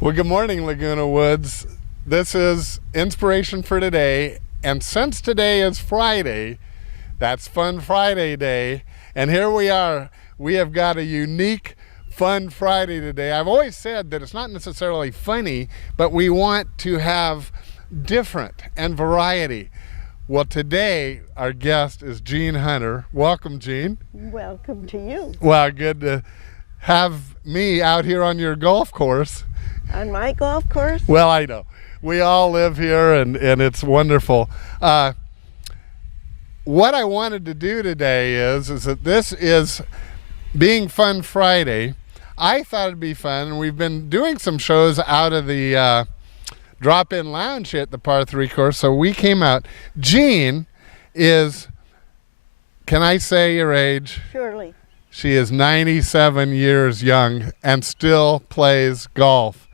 Well, good morning, Laguna Woods. This is Inspiration for Today, and since today is Friday, that's Fun Friday Day, and here we are. We have got a unique Fun Friday today. I've always said that it's not necessarily funny, but we want to have different and variety. Well, today our guest is Gene Hunter. Welcome, Gene. Welcome to you. Well, good to have me out here on your golf course. On my golf course? Well, I know. We all live here, and it's wonderful. What I wanted to do today is that this is being Fun Friday. I thought it'd be fun, and we've been doing some shows out of the drop-in lounge here at the Par 3 course, so we came out. Jean is, can I say your age? Surely. She is 97 years young and still plays golf.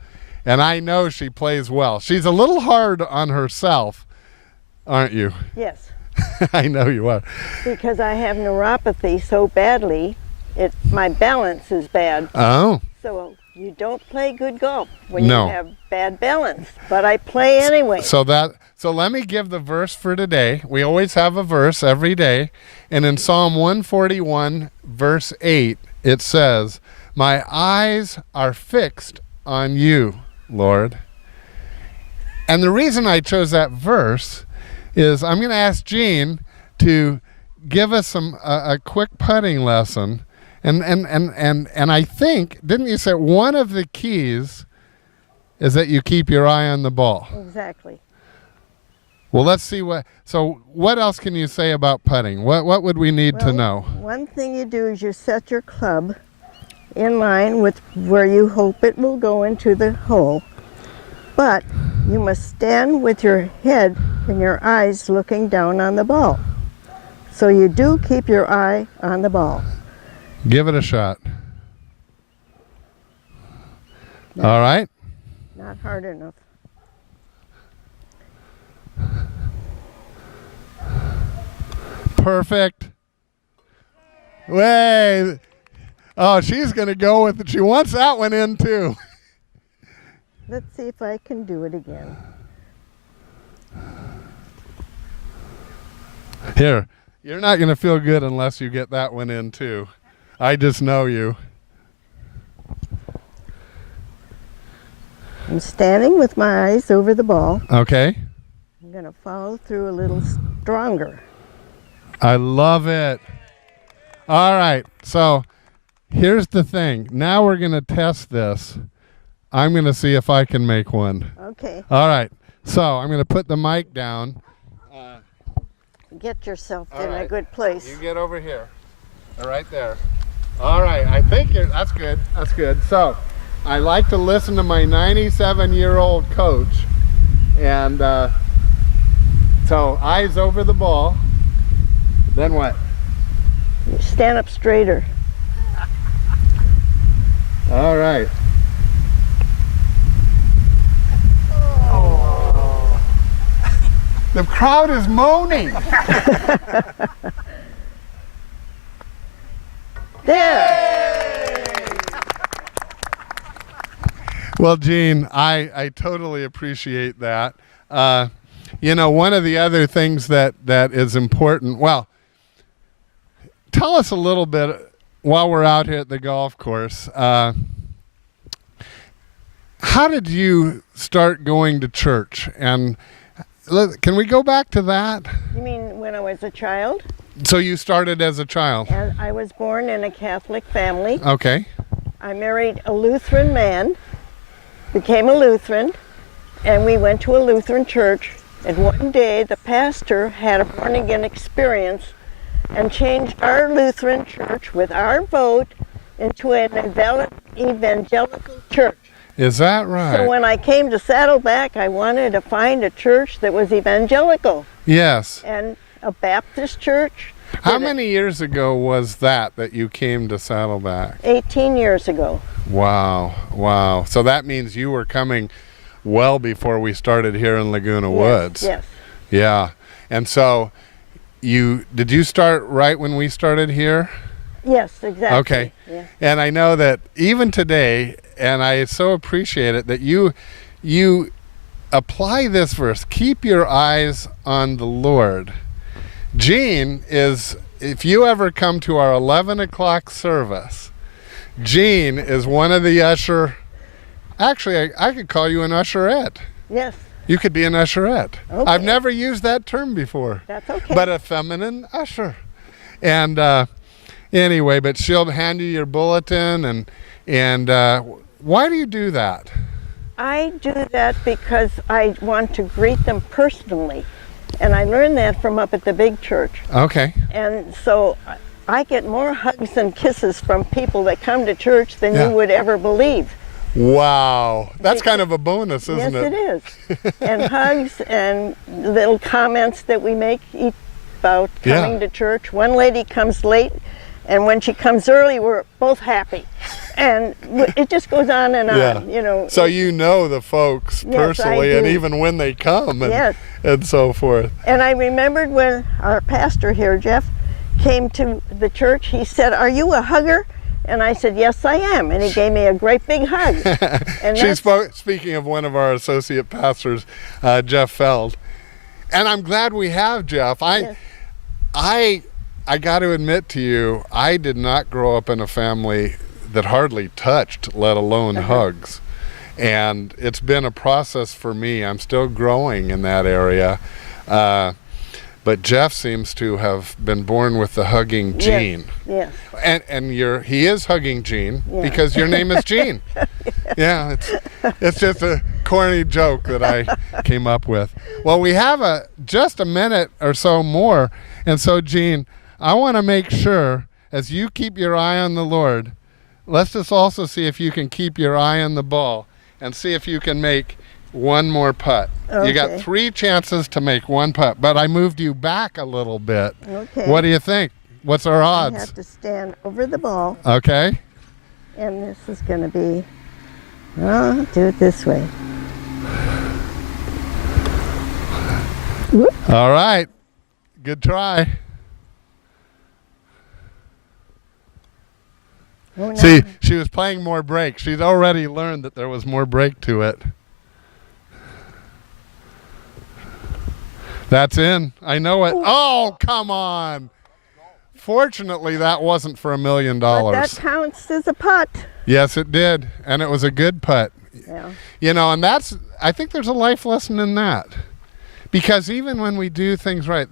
And I know she plays well. She's a little hard on herself, aren't you? Yes. I know you are. Because I have neuropathy so badly, my balance is bad. Oh. So you don't play good golf when No. you have bad balance. But I play anyway. So let me give the verse for today. We always have a verse every day. And in Psalm 141, verse 8, it says, "My eyes are fixed on you, Lord." And the reason I chose that verse is I'm going to ask Gene to give us a quick putting lesson. And I think, didn't you say one of the keys is that you keep your eye on the ball? Exactly. Well, let's see what else can you say about putting? What would we need to know? One thing you do is you set your club in line with where you hope it will go into the hole. But you must stand with your head and your eyes looking down on the ball. So you do keep your eye on the ball. Give it a shot. All right. Not hard enough. Perfect. Wait. Oh, she's going to go with it. She wants that one in too. Let's see if I can do it again. Here, you're not going to feel good unless you get that one in too. I just know you. I'm standing with my eyes over the ball. Okay. I'm going to follow through a little stronger. I love it. All right. So here's the thing. Now we're going to test this. I'm going to see if I can make one. Okay. All right. So I'm going to put the mic down. Get yourself All in right. a good place. You get over here. Right there. All right. I think that's good. That's good. So I like to listen to my 97-year-old coach. And so eyes over the ball. Then what? Stand up straighter. All right. Oh. The crowd is moaning. There. Well, Gene, I totally appreciate that. One of the other things that is important, well, tell us a little bit while we're out here at the golf course. How did you start going to church? And can we go back to that? You mean when I was a child? So you started as a child. And I was born in a Catholic family. Okay. I married a Lutheran man, became a Lutheran, and we went to a Lutheran church. And one day the pastor had a born-again experience and changed our Lutheran church with our vote into an evangelical church. Is that right? So when I came to Saddleback, I wanted to find a church that was evangelical. Yes. And a Baptist church. How many years ago was that you came to Saddleback? 18 years ago. Wow, wow. So that means you were coming well before we started here in Laguna Woods. Yes. Yeah. And so did you start right when we started here? Yes, exactly. Okay. Yeah. And I know that even today, and I so appreciate it that you apply this verse. Keep your eyes on the Lord. Jean is, if you ever come to our 11 o'clock service, Jean is one of the usher. Actually, I could call you an usherette. Yes. You could be an usherette. Okay. I've never used that term before. That's okay. But a feminine usher. And anyway, but she'll hand you your bulletin, and why do you do that? I do that because I want to greet them personally. And I learned that from up at the big church. Okay. And so I get more hugs and kisses from people that come to church than Yeah. you would ever believe. Wow. That's kind of a bonus, isn't Yes, it? it is. And hugs and little comments that we make about coming Yeah. to church. One lady comes late, and when she comes early, we're both happy. And it just goes on and on, you know. So you know the folks Yes, personally, I and do. even when they come, and, Yes. and so forth. And I remembered when our pastor here, Jeff, came to the church, he said, "Are you a hugger?" And I said, "Yes, I am." And he gave me a great big hug. And She spoke, speaking of one of our associate pastors, Jeff Feld. And I'm glad we have Jeff. Yes. I got to admit to you, I did not grow up in a family that hardly touched, let alone hugs. And it's been a process for me. I'm still growing in that area. But Jeff seems to have been born with the hugging gene. Yes. And he is hugging Jean Yeah. because your name is Jean. Yeah, it's just a corny joke that I came up with. Well, we have just a minute or so more, and so Jean, I want to make sure as you keep your eye on the Lord, let's just also see if you can keep your eye on the ball and see if you can make one more putt. Okay. You got 3 chances to make one putt, but I moved you back a little bit. Okay. What do you think? What's our I odds? have to stand over the ball, Okay. and this is going to be, I'll do it this way. Whoop. All right. Good try. Oh, no. See, she was playing more break. She's already learned that there was more break to it. That's in. I know it. Oh, come on. Fortunately, that wasn't for $1 million. But that counts as a putt. Yes, it did. And it was a good putt. Yeah. You know, and I think there's a life lesson in that. Because even when we do things right,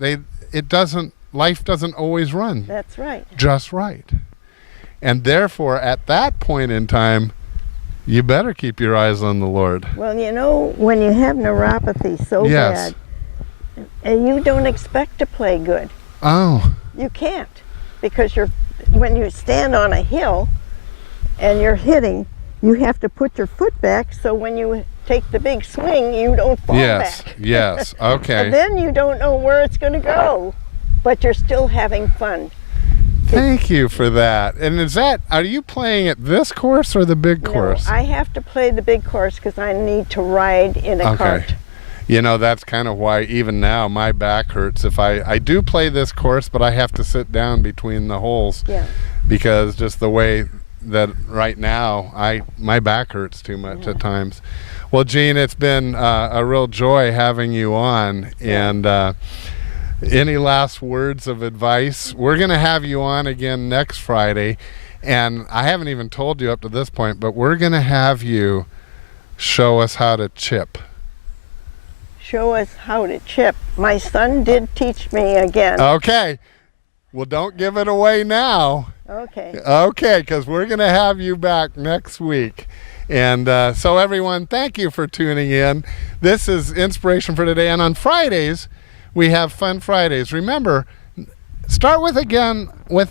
life doesn't always run That's right. just right. And therefore, at that point in time, you better keep your eyes on the Lord. Well, you know, when you have neuropathy so Yes. bad, and you don't expect to play good. Oh, You can't, because when you stand on a hill and you're hitting, you have to put your foot back so when you take the big swing, you don't fall yes, back. yes, okay. And then you don't know where it's going to go, but you're still having fun. Thank you for that. And are you playing at this course or the big course? No, I have to play the big course because I need to ride in a cart. You know, that's kind of why even now my back hurts. If I do play this course, but I have to sit down between the holes. Yeah. Because just the way that right now my back hurts too much at times. Well, Jean, it's been a real joy having you on. Yeah. And any last words of advice? We're going to have you on again next Friday. And I haven't even told you up to this point, but we're going to have you show us how to chip. Show us how to chip. My son did teach me again. Okay. Well, don't give it away now. Okay. Okay, because we're going to have you back next week. And so everyone, thank you for tuning in. This is Inspiration for Today. And on Fridays, we have Fun Fridays. Remember, start with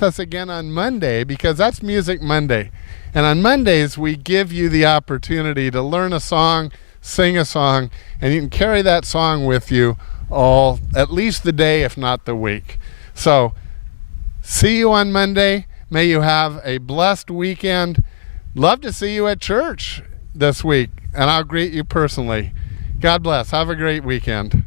us again on Monday, because that's Music Monday. And on Mondays, we give you the opportunity to learn a song, sing a song, and you can carry that song with you at least the day, if not the week. So see you on Monday. May you have a blessed weekend. Love to see you at church this week, and I'll greet you personally. God bless. Have a great weekend.